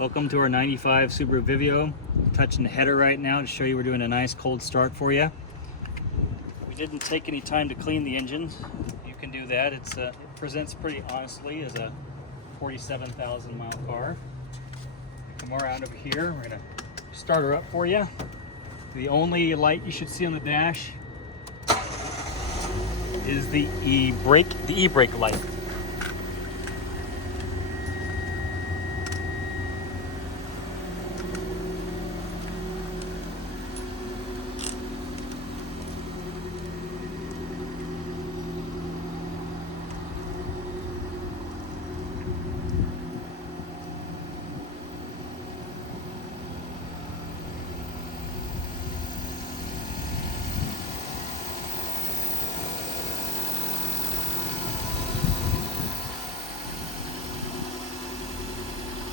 Welcome to our 95 Subaru Vivio. Touching the header right now to show you we're doing a nice cold start for you. We didn't take any time to clean the engine. You can do that. It presents pretty honestly as a 47,000 mile car. Come around over here. We're gonna start her up for you. The only light you should see on the dash is the e-brake light.